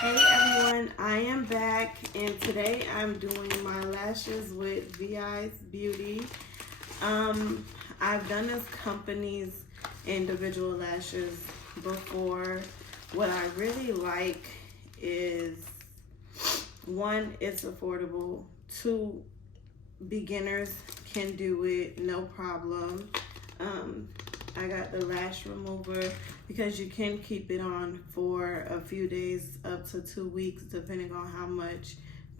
Hey everyone, I am back and today I'm doing my lashes with Veyes Beauty. I've done this company's individual lashes before. What I really like is, one, it's affordable. Two, beginners can do it, no problem. I got the lash remover because you can keep it on for a few days up to 2 weeks depending on how much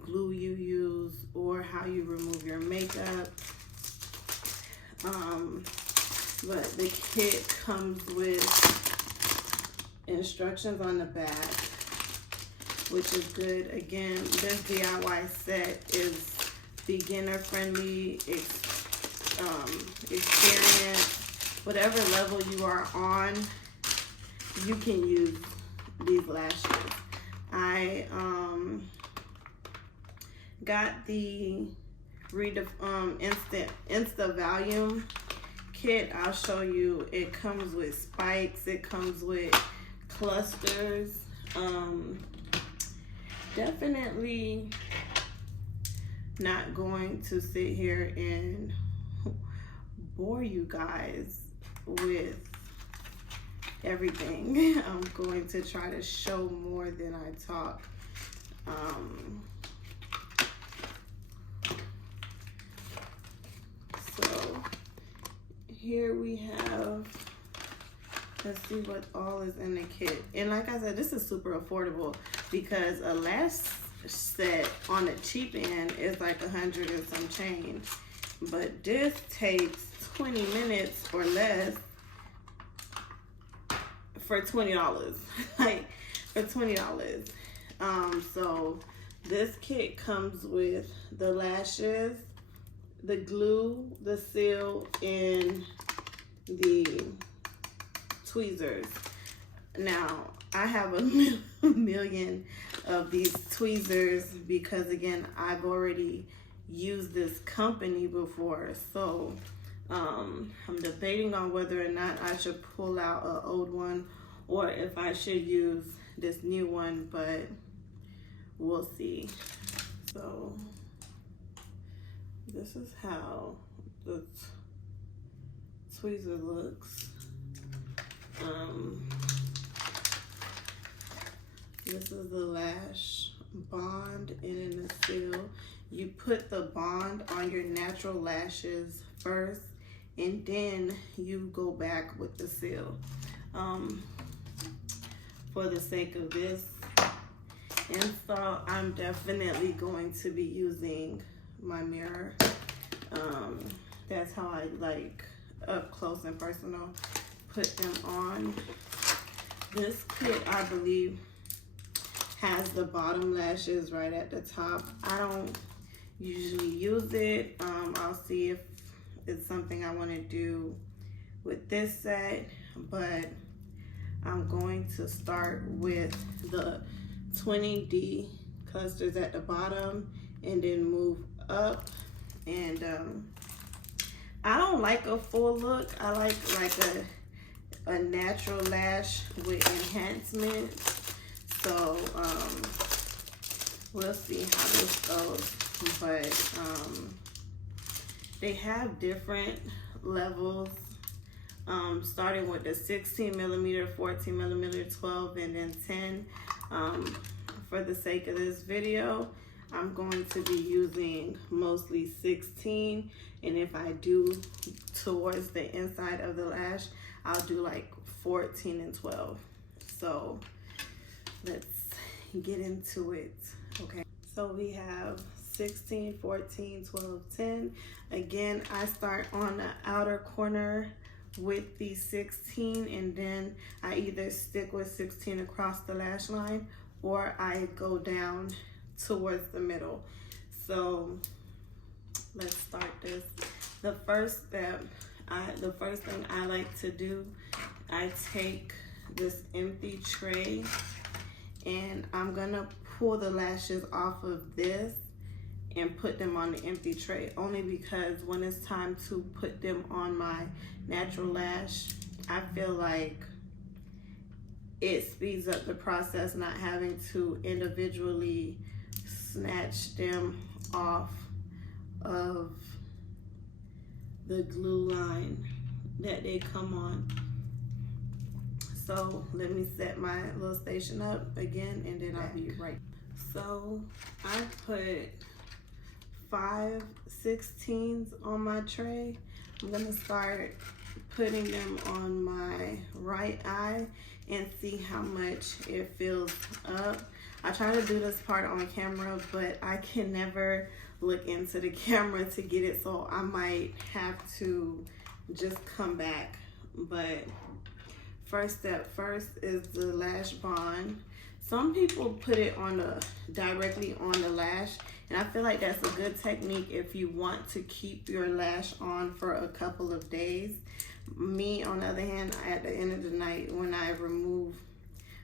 glue you use or how you remove your makeup. But the kit comes with instructions on the back, which is good. Again, this DIY set is beginner friendly, experience. Whatever level you are on, you can use these lashes. I got the Insta Volume kit. I'll show you. It comes with spikes. It comes with clusters. Definitely not going to sit here and bore you guys with everything. I'm going to try to show more than I talk. So here we have, let's see what all is in the kit. And like I said, this is super affordable because a lash set on the cheap end is like 100 and some change. But this takes 20 minutes or less for $20. Like, for $20. So this kit comes with the lashes, the glue, the seal, and the tweezers. Now, I have a million of these tweezers because, again, I've already used this company before. So I'm debating on whether or not I should pull out an old one or if I should use this new one, but we'll see. So this is how the tweezer looks. This is the lash bond and in the seal. You put the bond on your natural lashes first, and then you go back with the seal. For the sake of this install, I'm definitely going to be using my mirror. That's how I like up close and personal put them on. This kit, I believe, has the bottom lashes right at the top. I don't usually use it. I'll see if it's something I want to do with this set, but I'm going to start with the 20D clusters at the bottom and then move up. And I don't like a full look. I like a natural lash with enhancements. So we'll see how this goes. But they have different levels, starting with the 16 millimeter, 14 millimeter, 12, and then 10. For the sake of this video, I'm going to be using mostly 16, and if I do towards the inside of the lash, I'll do like 14 and 12. So let's get into it. Okay, so we have 16, 14, 12, 10. Again, I start on the outer corner with the 16, and then I either stick with 16 across the lash line or I go down towards the middle. So let's start this. The first step, the first thing I like to do, I take this empty tray and I'm gonna pull the lashes off of this and put them on the empty tray, only because when it's time to put them on my natural lash, I feel like it speeds up the process, not having to individually snatch them off of the glue line that they come on. So let me set my little station up again, and then I'll be right. So I put 5/16 on my tray. I'm gonna start putting them on my right eye and see how much it fills up. I try to do this part on camera, but I can never look into the camera to get it, so I might have to just come back. But first step first is the lash bond. Some people put it on directly on the lash, and I feel like that's a good technique if you want to keep your lash on for a couple of days. Me, on the other hand, at the end of the night, when I remove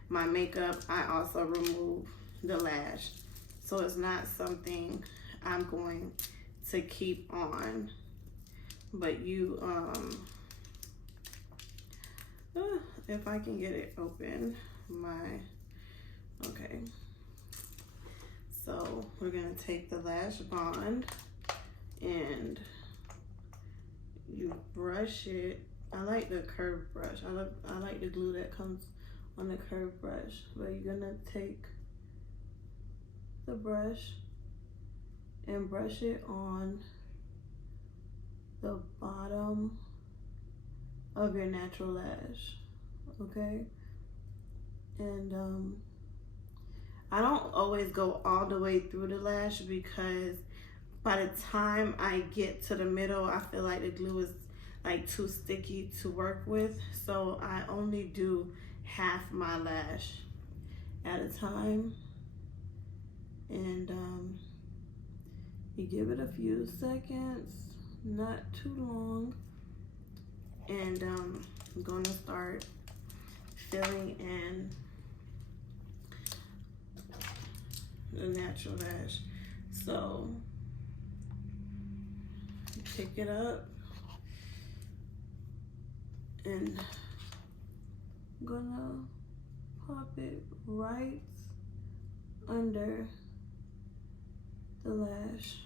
my makeup, I also remove the lash. So it's not something I'm going to keep on. But you, if I can get it open, okay. So we're gonna take the lash bond and you brush it. I like the curved brush. I like the glue that comes on the curved brush. But you're gonna take the brush and brush it on the bottom of your natural lash, okay? And I don't always go all the way through the lash, because by the time I get to the middle, I feel like the glue is like too sticky to work with. So I only do half my lash at a time. And you give it a few seconds, not too long. And I'm gonna start filling in the natural lash. So pick it up and I'm gonna pop it right under the lash.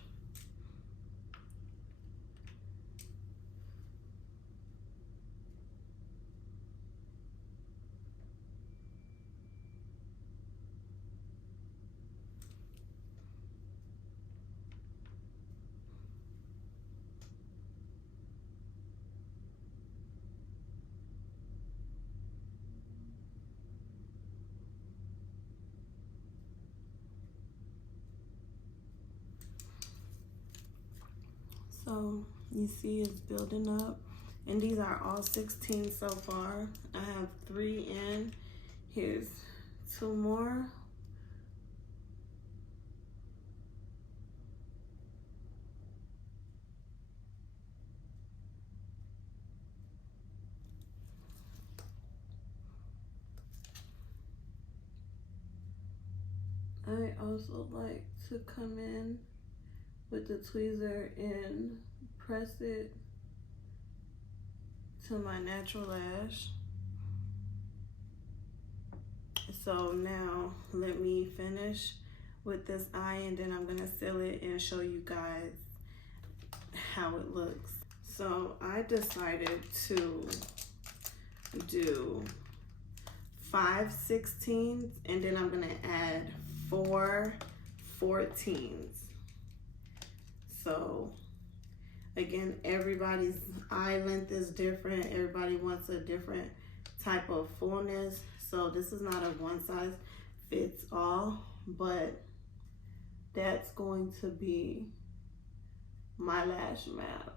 So you see it's building up, and these are all 16 so far. I have 3 in. Here's 2 more. I also like to come in with the tweezer and press it to my natural lash. So now let me finish with this eye, and then I'm gonna seal it and show you guys how it looks. So I decided to do 5/16, and then I'm gonna add 4 14s. So again, everybody's eye length is different. Everybody wants a different type of fullness. So this is not a one size fits all, but that's going to be my lash map.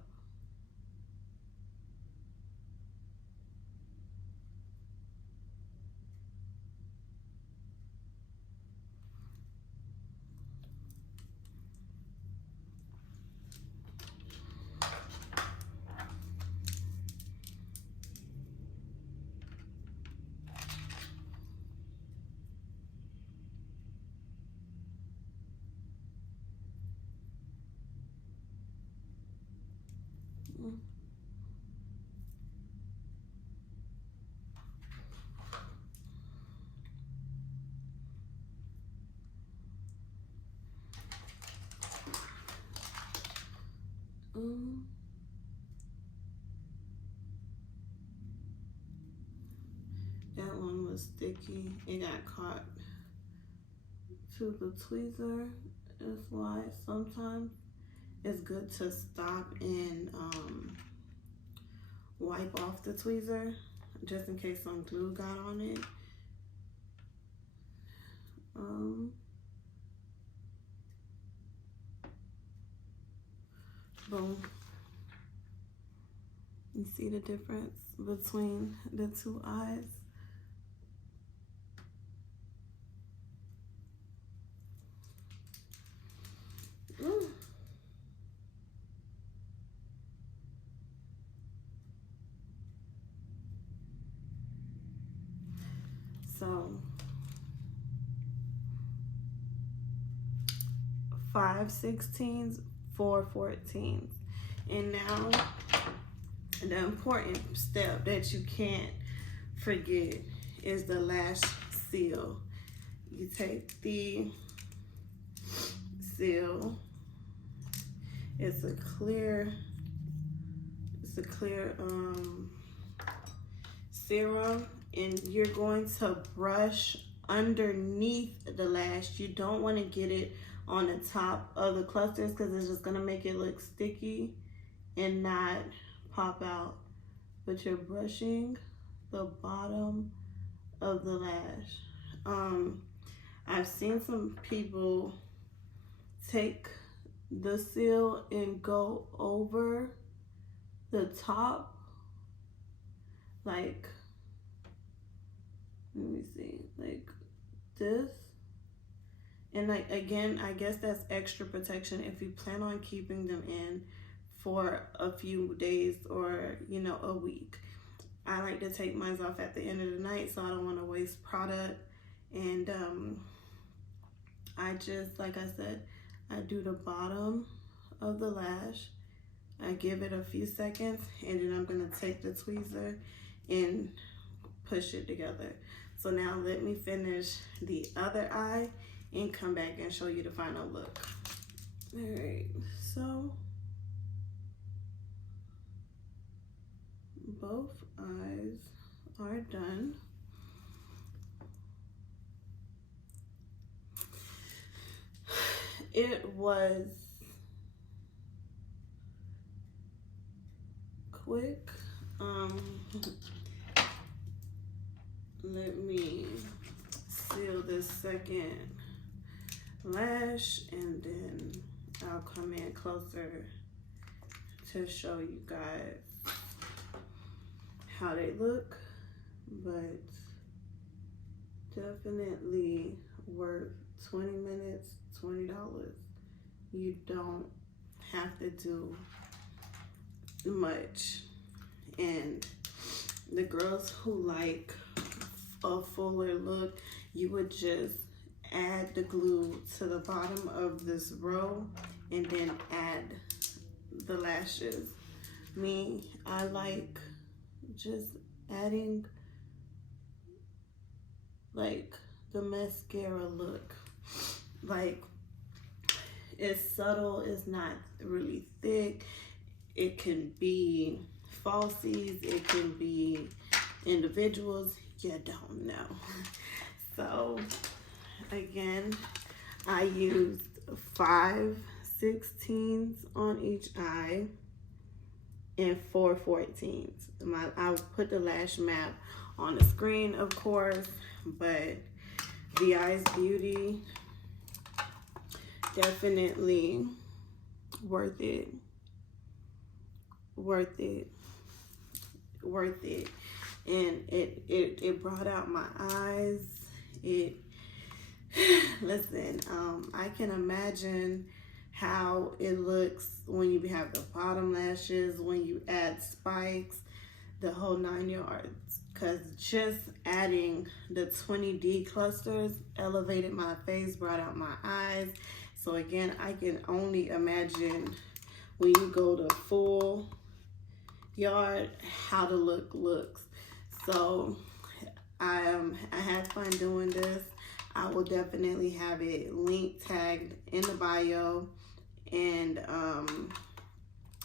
That one was sticky. It got caught to the tweezer. That's why sometimes it's good to stop and wipe off the tweezer just in case some glue got on it. Boom. You see the difference between the two eyes? So 5/16s, 4/14s. And now the important step that you can't forget is the lash seal. You take the seal. It's a clear serum, and you're going to brush underneath the lash. You don't want to get it on the top of the clusters because it's just going to make it look sticky and not pop out. But you're brushing the bottom of the lash. I've seen some people take the seal and go over the top, like, let me see, like this. And like, again, I guess that's extra protection if you plan on keeping them in for a few days or, you know, a week. I like to take mine off at the end of the night, so I don't want to waste product. And I just, like I said, I do the bottom of the lash. I give it a few seconds, and then I'm gonna take the tweezer and push it together. So now let me finish the other eye and come back and show you the final look. All right, so both eyes are done. It was quick. Let me seal this second lash, and then I'll come in closer to show you guys how they look. But definitely worth 20 minutes, $20. You don't have to do much. And the girls who like a fuller look, you would just add the glue to the bottom of this row and then add the lashes. Me, I like just adding like the mascara look. Like, it's subtle, it's not really thick. It can be falsies, it can be individuals, you don't know. So again, I used 5/16s on each eye and 4/14s. I'll put the Lash Map on the screen, of course, but Veyes Beauty, definitely worth it. Worth it. Worth it. And it brought out my eyes. Listen, I can imagine how it looks when you have the bottom lashes, when you add spikes, the whole 9 yards. Because just adding the 20D clusters elevated my face, brought out my eyes. So again, I can only imagine when you go to full yard how the look looks. So I had fun doing this. I will definitely have it link tagged in the bio, and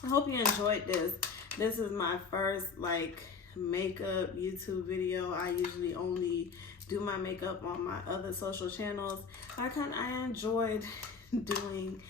I hope you enjoyed this. This is my first like makeup YouTube video. I usually only do my makeup on my other social channels. I enjoyed doing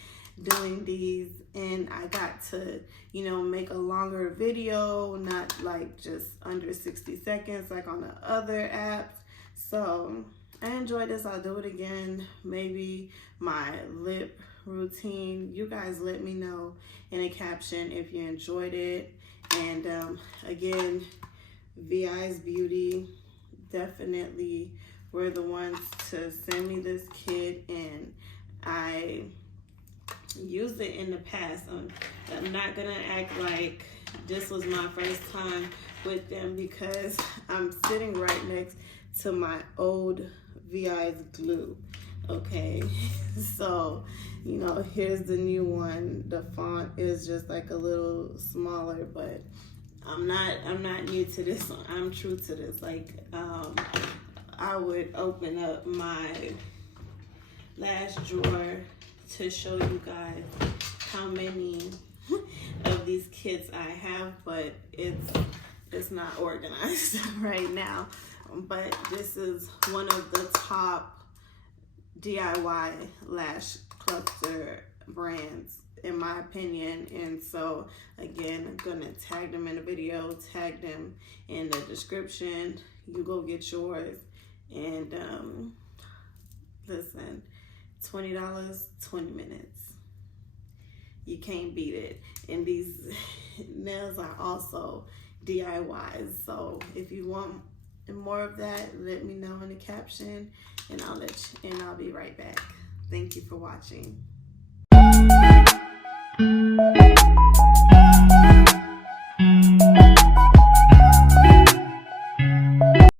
these, and I got to, you know, make a longer video, not like just under 60 seconds like on the other apps. So I enjoyed this. I'll do it again. Maybe my lip routine. You guys let me know in a caption if you enjoyed it. And again, veyesbeauty definitely were the ones to send me this kit, and I used it in the past. I'm not gonna act like this was my first time with them, because I'm sitting right next to my old Veyes glue. Okay, so you know, here's the new one. The font is just like a little smaller, but I'm not new to this one. I'm true to this. Like I would open up my lash drawer to show you guys how many of these kits I have, but it's not organized right now. But this is one of the top DIY lash cluster brands in my opinion. And so again, I'm gonna tag them in the video, tag them in the description. You go get yours. And listen, $20, 20 minutes. You can't beat it. And these nails are also DIYs. So if you want more of that, let me know in the caption, and I'll be right back. Thank you for watching.